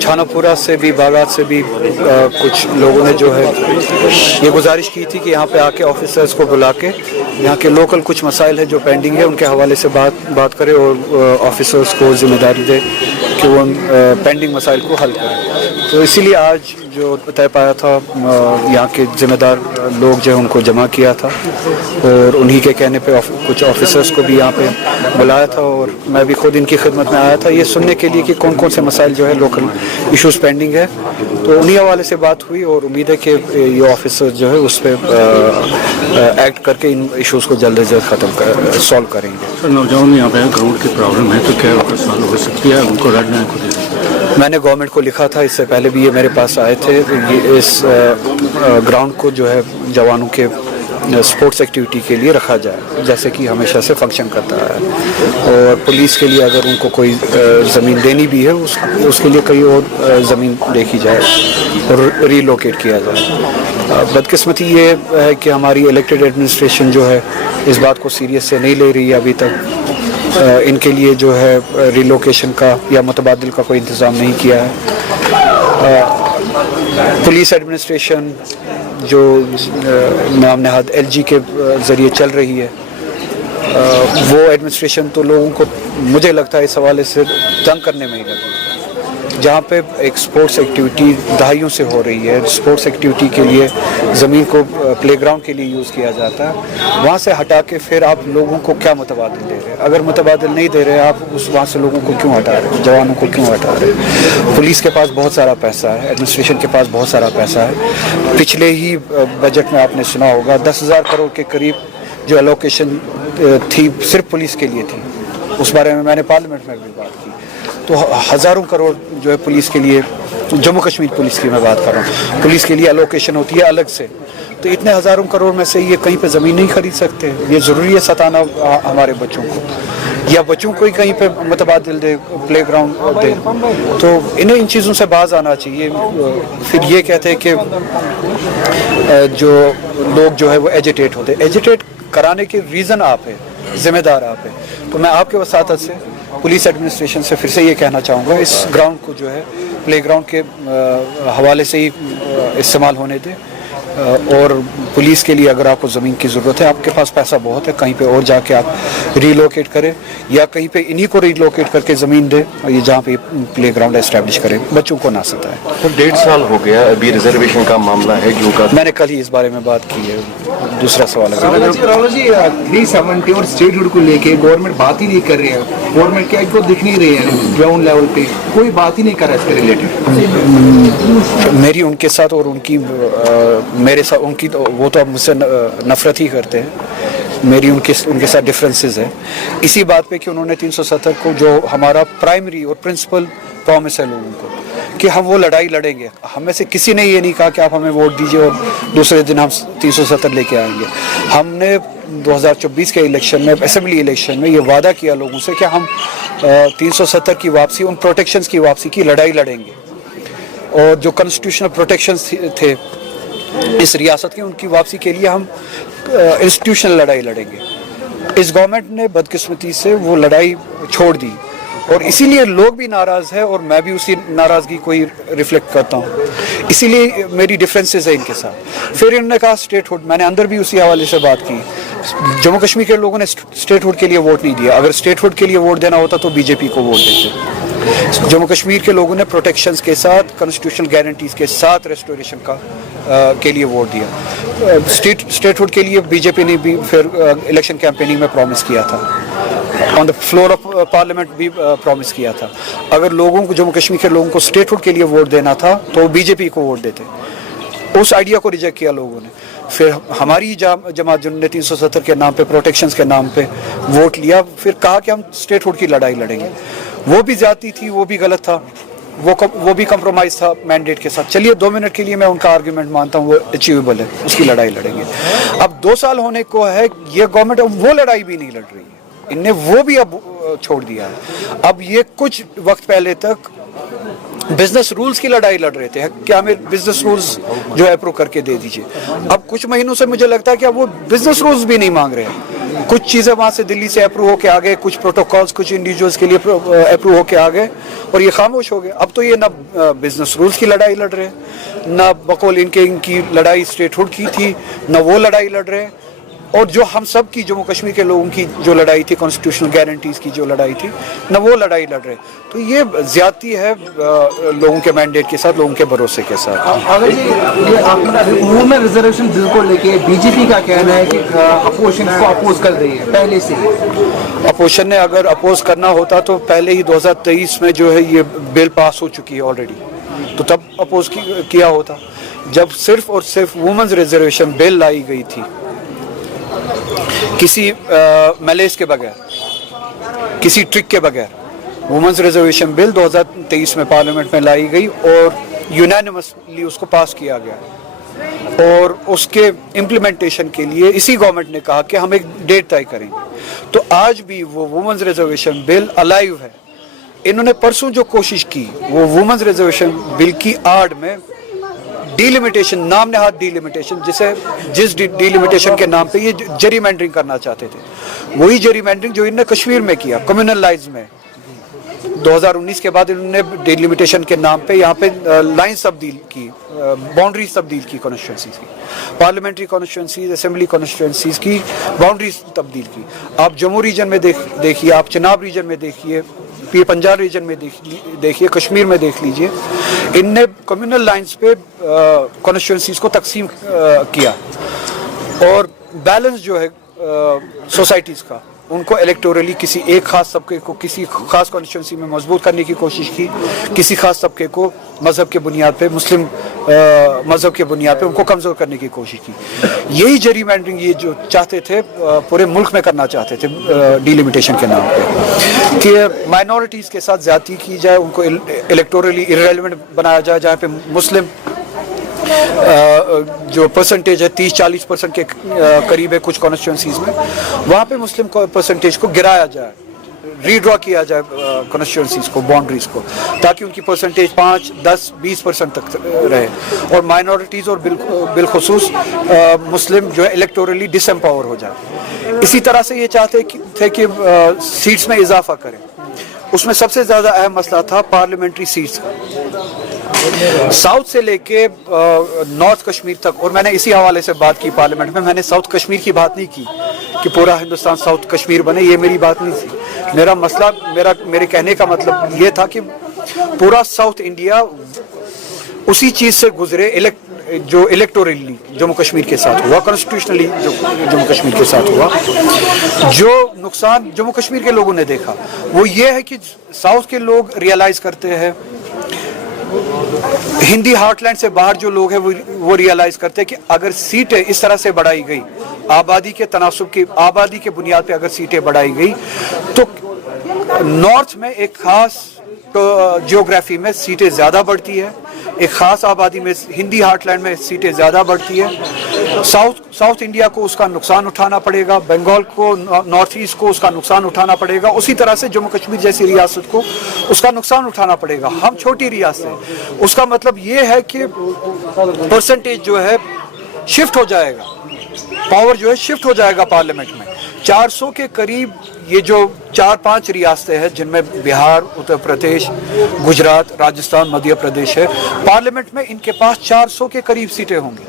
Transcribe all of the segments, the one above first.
छानापुरा से भी, बागात से भी कुछ लोगों ने जो है ये गुजारिश की थी कि यहाँ पे आके ऑफिसर्स को बुला के यहाँ के लोकल कुछ मसाइल है जो पेंडिंग है उनके हवाले से बात करें और ऑफिसर्स को जिम्मेदारी दे कि वो पेंडिंग मसाइल को हल करें। तो इसीलिए आज जो तय पाया था यहाँ के ज़िम्मेदार लोग जो है उनको जमा किया था और उन्हीं के कहने पे कुछ ऑफिसर्स को भी यहाँ पे बुलाया था और मैं भी खुद इनकी खिदमत में आया था ये सुनने के लिए कि कौन कौन से मसाइल जो है लोकल इश्यूज़ पेंडिंग है। तो उन्हीं हवाले से बात हुई और उम्मीद है कि ये ऑफिसर जो है उस पर एक्ट करके इन इश्यूज़ को जल्द से जल्द सॉल्व करेंगे। सर, नौजवान यहाँ पे ग्राउंड की प्रॉब्लम है तो क्या उसका सॉल्व हो सकती है? उनको लड़ना है खुद। मैंने गवर्नमेंट को लिखा था, इससे पहले भी ये मेरे पास आए थे। ये इस ग्राउंड को जो है जवानों के स्पोर्ट्स एक्टिविटी के लिए रखा जाए जैसे कि हमेशा से फंक्शन करता है और पुलिस के लिए अगर उनको कोई ज़मीन देनी भी है उसके लिए कहीं और ज़मीन देखी जाए और रीलोकेट किया जाए। बदकिस्मती ये है कि हमारी इलेक्टेड एडमिनिस्ट्रेशन जो है इस बात को सीरियस से नहीं ले रही है अभी तक। इनके लिए जो है रिलोकेशन का या मुतबादिल का कोई इंतज़ाम नहीं किया है। पुलिस एडमिनिस्ट्रेशन जो नाम नहाद LG के ज़रिए चल रही है वो एडमिनिस्ट्रेशन तो लोगों को मुझे लगता है इस हवाले से तंग करने में ही लगी। जहाँ पे एक स्पोर्ट्स एक्टिविटी दहाइयों से हो रही है, स्पोर्ट्स एक्टिविटी के लिए ज़मीन को प्लेग्राउंड के लिए यूज़ किया जाता है, वहाँ से हटा के फिर आप लोगों को क्या मुतबादिल दे रहे हैं? अगर मुतबादिल नहीं दे रहे आप वहाँ से लोगों को क्यों हटा रहे हैं, जवानों को क्यों हटा रहे हैं? पुलिस के पास बहुत सारा पैसा है, एडमिनिस्ट्रेशन के पास बहुत सारा पैसा है। पिछले ही बजट में आपने सुना होगा 10,000 करोड़ के करीब जो एलोकेशन थी सिर्फ पुलिस के लिए थी, उस बारे में मैंने पार्लियामेंट में भी बात की। तो हज़ारों करोड़ जो है पुलिस के लिए, जम्मू कश्मीर पुलिस की मैं बात कर रहा हूँ, पुलिस के लिए एलोकेशन होती है अलग से। तो इतने हज़ारों करोड़ में से ये कहीं पे ज़मीन नहीं खरीद सकते। ये ज़रूरी है सताना हमारे बच्चों को या बच्चों को ही कहीं पे मुतबादिल दे, प्लेग्राउंड दे। तो इन्हें इन चीज़ों से बाज आना चाहिए। फिर ये कहते हैं कि जो लोग जो है वो एजिटेट होते, एजिटेट कराने के रीज़न आप है, ज़िम्मेदार आप है। तो मैं आपके वसातत से पुलिस एडमिनिस्ट्रेशन से फिर से ये कहना चाहूँगा इस ग्राउंड को जो है प्ले ग्राउंड के हवाले से ही इस्तेमाल होने दें। और पुलिस के लिए अगर आपको ज़मीन की ज़रूरत है, आपके पास पैसा बहुत है, कहीं पे और जाके आप रीलोकेट करें या कहीं पे इन्हीं को रीलोकेट करके ज़मीन दें ये जहाँ पे प्ले ग्राउंड एस्टैब्लिश करें, बच्चों को ना सताएं। तो 1.5 साल हो गया अभी रिजर्वेशन का मामला है क्यों का? मैंने कल ही इस बारे में बात की है। दूसरा सवाल है 370 और स्टेटहुड को लेके गवर्नमेंट बात ही नहीं कर रही है। गवर्नमेंट क्या को दिख नहीं रही है, ग्राउंड लेवल पे कोई बात ही नहीं कर रहा है इसके रिलेटेड। मेरी उनके साथ और उनकी मेरे साथ उनकी तो वो तो अब मुझसे नफरत ही करते हैं। मेरी उनके साथ डिफरेंसेस है इसी बात पे कि उन्होंने 370 को जो हमारा प्राइमरी और प्रिंसिपल प्रॉमिस है लोगों को कि हम वो लड़ाई लड़ेंगे। हम में से किसी ने ये नहीं कहा कि आप हमें वोट दीजिए और दूसरे दिन हम 370 लेके आएंगे। हमने 2024 के इलेक्शन में, असेंबली इलेक्शन में ये वादा किया लोगों से कि हम 370 की वापसी, उन प्रोटेक्शंस की वापसी की लड़ाई लड़ेंगे और जो कॉन्स्टिट्यूशनल प्रोटेक्शंस थे इस रियासत के, उनकी वापसी के लिए हम इंस्टीट्यूशनल लड़ाई लड़ेंगे। इस गवर्नमेंट ने बदकिस्मती से वो लड़ाई छोड़ दी और इसीलिए लोग भी नाराज़ है और मैं भी उसी नाराज़गी को ही रिफ्लेक्ट करता हूँ। इसीलिए मेरी डिफरेंसेस है इनके साथ। फिर इन्होंने कहा स्टेटहुड, मैंने अंदर भी उसी हवाले से बात की। जम्मू कश्मीर के लोगों ने स्टेटहुड के लिए वोट नहीं दिया। अगर स्टेटहुड के लिए वोट देना होता तो बीजेपी को वोट देते। जम्मू कश्मीर के लोगों ने प्रोटेक्शंस के साथ, कॉन्स्टिट्यूशनल गारंटीज के साथ रेस्टोरेशन का के लिए वोट दिया। स्टेटहुड के लिए बीजेपी ने भी फिर इलेक्शन कैंपेनिंग में प्रॉमिस किया था, on the floor of parliament भी प्रॉमिस किया था। अगर लोगों को, जम्मू कश्मीर के लोगों को स्टेटहुड के लिए वोट देना था तो बीजेपी को वोट देते। उस आइडिया को रिजेक्ट किया लोगों ने। फिर हमारी जमात जिन्होंने 370 के नाम पे, प्रोटेक्शंस के नाम पे वोट लिया, फिर कहा कि हम स्टेटहुड की लड़ाई लड़ेंगे। वो भी ज्यादती थी, वो भी गलत था, वो भी कंप्रोमाइज था मैंडेट के साथ। चलिए 2 मिनट के लिए मैं उनका आर्गुमेंट मानता हूँ, वो अचीवेबल है, उसकी लड़ाई लड़ेंगे। अब 2 साल होने को है, ये गवर्नमेंट अब वो लड़ाई भी नहीं लड़ रही है, इनने वो भी अब छोड़ दिया है। अब ये कुछ वक्त पहले तक बिजनेस रूल्स की लड़ाई लड़ रहे थे कि हमें बिजनेस रूल्स जो है अप्रूव करके दे दीजिए। अब कुछ महीनों से मुझे लगता है कि अब वो बिजनेस रूल्स भी नहीं मांग रहे हैं, कुछ चीज़ें वहाँ से दिल्ली से अप्रूव होके आ गए, कुछ प्रोटोकॉल्स कुछ इंडिविजुअल्स के लिए अप्रूव होके आ गए और ये खामोश हो गए। अब तो ये ना बिजनेस रूल्स की लड़ाई लड़ रहे हैं, ना बकौल इनकी लड़ाई स्टेटहुड की थी, ना वो लड़ाई लड़ रहे हैं। और जो हम सब की जम्मू कश्मीर के लोगों की जो लड़ाई थी, कॉन्स्टिट्यूशनल गारंटीज़ की जो लड़ाई थी, न वो लड़ाई लड़ रहे। तो ये ज्यादती है लोगों के मैंडेट के साथ, लोगों के भरोसे के साथ। अगर ये आपका वुमेन रिजर्वेशन बिल को लेके बीजेपी का कहना है कि अपोजिशन इसको अपोज कर रही है पहले से ही। अपोजिशन ने अगर अपोज करना होता तो पहले ही 2023 में जो है ये बिल पास हो चुकी है ऑलरेडी, तो तब अपोज किया होता। जब सिर्फ और सिर्फ वुमेन्स रिजर्वेशन बिल लाई गई थी किसी मैलेज के बगैर, किसी ट्रिक के बगैर, वुमेन्स रिजर्वेशन बिल 2023 में पार्लियामेंट में लाई गई और यूनानिमसली उसको पास किया गया और उसके इम्प्लीमेंटेशन के लिए इसी गवर्नमेंट ने कहा कि हम एक डेट तय करेंगे। तो आज भी वो वुमेन्स रिजर्वेशन बिल अलाइव है। इन्होंने परसों जो कोशिश की वो वुमेन्स रिजर्वेशन बिल की आड़ में डीलिमिटेशन, नाम नहाद डीलिमिटेशन, जिस डीलिमिटेशन के नाम पे ये जरीमैंडरिंग करना चाहते थे, वही जरीमैंडरिंग जो इन्होंने कश्मीर में किया, कम्युनल लाइंस में 2019 के बाद इन्होंने डीलिमिटेशन के नाम पे यहाँ पे लाइंस तब्दील की, बाउंड्रीज तब्दील की, कॉन्स्टिट्यूंसीज की, पार्लियामेंट्री कॉन्स्टिट्यूंसीज, असेंबली कॉन्स्टिट्यूंसीज की बाउंड्रीज तब्दील की। आप जम्मू रीजन में देखिए, आप चिनाब रीजन में देखिए, पीर पंजाब रीजन में देखिए, कश्मीर में देख लीजिए, इनने कम्युनल लाइंस पे कॉन्स्टिट्यूंसीज को तकसीम किया और बैलेंस जो है सोसाइटीज़ का, उनको इलेक्टोरली किसी एक खास तबके को किसी खास कॉन्स्टिट्यूंसी में मजबूत करने की कोशिश की, किसी खास तबके को मज़हब के बुनियाद पे, मुस्लिम मज़हब के बुनियाद पे उनको कमज़ोर करने की कोशिश की। यही जरीमैंडरिंग ये जो चाहते थे पूरे मुल्क में करना चाहते थे डीलिमिटेशन के नाम पे, कि माइनॉरिटीज़ के साथ ज़्यादती की जाए, उनको इलेक्टोरली इररेलेवेंट बनाया जाए। जहाँ पे मुस्लिम जो परसेंटेज है 30-40% के करीब है कुछ कॉन्स्टिट्यूंसीज में, वहाँ पे मुस्लिम परसेंटेज को गिराया जाए, रीड्रॉ किया जाए कॉन्स्टिट्यूंसीज को, बाउंड्रीज को, ताकि उनकी परसेंटेज 5, 10, 20% तक रहे और माइनॉरिटीज़ और बिलखुसूस मुस्लिम जो है इलेक्टोरली डिसएम्पावर हो जाए। इसी तरह से ये चाहते थे कि सीट्स में इजाफा करें। उसमें सबसे ज़्यादा अहम मसला था पार्लियामेंट्री सीट्स का, साउथ से लेके नॉर्थ कश्मीर तक। और मैंने इसी हवाले से बात की पार्लियामेंट में, मैंने साउथ कश्मीर की बात नहीं की कि पूरा हिंदुस्तान साउथ कश्मीर बने, ये मेरी बात नहीं थी। मेरा मसला, मेरे कहने का मतलब ये था कि पूरा साउथ इंडिया उसी चीज़ से गुजरे जो इलेक्टोरली जम्मू कश्मीर के साथ हुआ, कॉन्स्टिट्यूशनली जो जम्मू कश्मीर के साथ हुआ। जो नुकसान जम्मू कश्मीर के लोगों ने देखा वो ये है कि साउथ के लोग रियलाइज़ करते हैं, हिंदी हार्टलैंड से बाहर जो लोग हैं वो रियलाइज़ करते हैं कि अगर सीटें इस तरह से बढ़ाई गई, आबादी के तनासुब की, आबादी के बुनियाद पे अगर सीटें बढ़ाई गई, तो नॉर्थ में एक खास जियोग्राफी में सीटें ज़्यादा बढ़ती है, एक ख़ास आबादी में हिंदी हार्टलैंड में सीटें ज़्यादा बढ़ती है। साउथ इंडिया को उसका नुकसान उठाना पड़ेगा, बंगाल को, नॉर्थ ईस्ट को उसका नुकसान उठाना पड़ेगा, उसी तरह से जम्मू कश्मीर जैसी रियासत को उसका नुकसान उठाना पड़ेगा। हम छोटी रियासत हैं, उसका मतलब ये है कि परसेंटेज जो है शिफ्ट हो जाएगा, पावर जो है शिफ्ट हो जाएगा पार्लियामेंट में। 400 के करीब ये जो 4-5 रियासतें हैं जिनमें बिहार, उत्तर प्रदेश, गुजरात, राजस्थान, मध्य प्रदेश है, पार्लियामेंट में इनके पास 400 के करीब सीटें होंगी।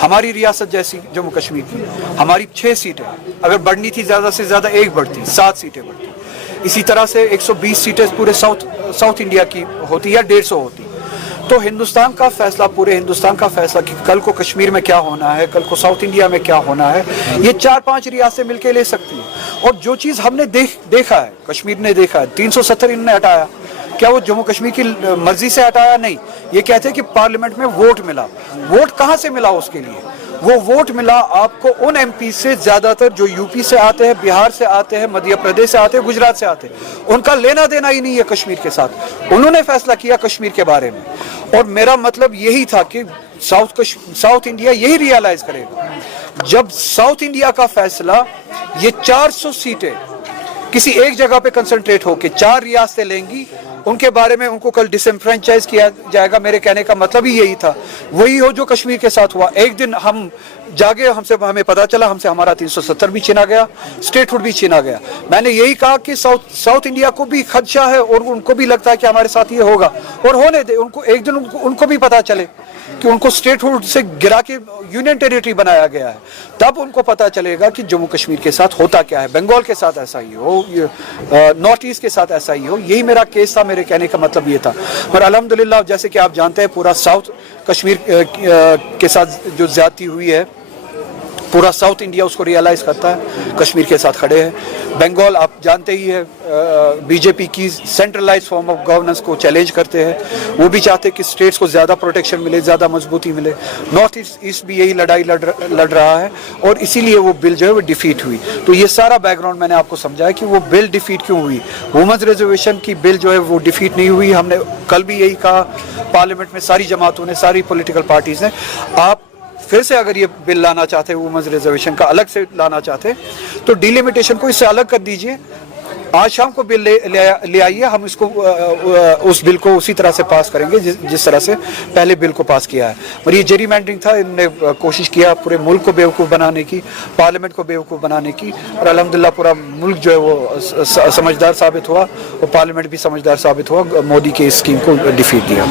हमारी रियासत जैसी जम्मू कश्मीर की हमारी 6 सीटें, अगर बढ़नी थी ज़्यादा से ज़्यादा 1 बढ़ती, 7 सीटें बढ़ती। इसी तरह से 120 सीटें पूरे साउथ इंडिया की होती या 150 होती। तो हिंदुस्तान का फैसला, पूरे हिंदुस्तान का फैसला कि कल को कश्मीर में क्या होना है, कल को साउथ इंडिया में क्या होना है, ये 4-5 रियासतें मिलकर ले सकती हैं। और जो चीज़ हमने देखा है, कश्मीर ने देखा है, 370 इन्होंने हटाया, क्या वो जम्मू कश्मीर की मर्जी से हटाया? नहीं। ये कहते हैं कि पार्लियामेंट में वोट मिला। वोट कहाँ से मिला उसके लिए? वो वोट मिला आपको उन एमपी से, ज़्यादातर जो यूपी से आते हैं, बिहार से आते हैं, मध्य प्रदेश से आते हैं, गुजरात से आते हैं। उनका लेना देना ही नहीं है कश्मीर के साथ। उन्होंने फैसला किया कश्मीर के बारे में। और मेरा मतलब यही था कि साउथ इंडिया यही रियलाइज़ करेगा जब साउथ इंडिया का फैसला, ये 400 सीटें किसी एक जगह पे कंसंट्रेट होके 4 रियासतें लेंगी, उनके बारे में उनको कल डिसएनफ्रेंचाइज किया जाएगा, मेरे कहने का मतलब ही यही था। वही हो जो कश्मीर के साथ हुआ। एक दिन हम जागे, हमें पता चला हमसे हमारा 370 भी छीना गया, स्टेटहुड भी छीना गया। मैंने यही कहा कि साउथ इंडिया को भी खदशा है और उनको भी लगता है कि हमारे साथ ये होगा, और होने दे। उनको एक दिन उनको भी पता चले कि उनको स्टेटहुड से गिरा के यूनियन टेरिटरी बनाया गया है, तब उनको पता चलेगा कि जम्मू कश्मीर के साथ होता क्या है, बंगाल के साथ ऐसा ही हो, नॉर्थ ईस्ट के साथ ऐसा ही हो। यही मेरा केस था, मेरे कहने का मतलब ये था। और अल्हम्दुलिल्लाह जैसे कि आप जानते हैं पूरा साउथ कश्मीर के साथ जो ज्यादती हुई है, पूरा साउथ इंडिया उसको रियलाइज करता है, कश्मीर के साथ खड़े हैं। बंगाल आप जानते ही है बीजेपी की सेंट्रलाइज फॉर्म ऑफ गवर्नेंस को चैलेंज करते हैं, वो भी चाहते हैं कि स्टेट्स को ज़्यादा प्रोटेक्शन मिले, ज़्यादा मजबूती मिले। नॉर्थ ईस्ट भी यही लड़ाई लड़ रहा है, और इसीलिए वो बिल जो है वो डिफीट हुई। तो ये सारा बैकग्राउंड मैंने आपको समझाया कि वो बिल डिफीट क्यों हुई। वुमेन्स रिजर्वेशन की बिल जो है वो डिफीट नहीं हुई। हमने कल भी यही कहा, पार्लियामेंट में सारी जमातों ने, सारी पॉलिटिकल पार्टीज ने, आप फिर से अगर ये बिल लाना चाहते हैं, वुमेन्स रिजर्वेशन का अलग से लाना चाहते हैं, तो डिलिमिटेशन को इससे अलग कर दीजिए। आज शाम को बिल ले आइए, हम इसको उस बिल को उसी तरह से पास करेंगे जिस तरह से पहले बिल को पास किया है। और ये जेरीमैंडरिंग था, इन्होंने कोशिश किया पूरे मुल्क को बेवकूफ़ बनाने की, पार्लियामेंट को बेवकूफ़ बनाने की, और अल्हम्दुलिल्लाह पूरा मुल्क जो है वो समझदार साबित हुआ, और पार्लियामेंट भी समझदार साबित हुआ, मोदी के इस स्कीम को डिफीट दिया।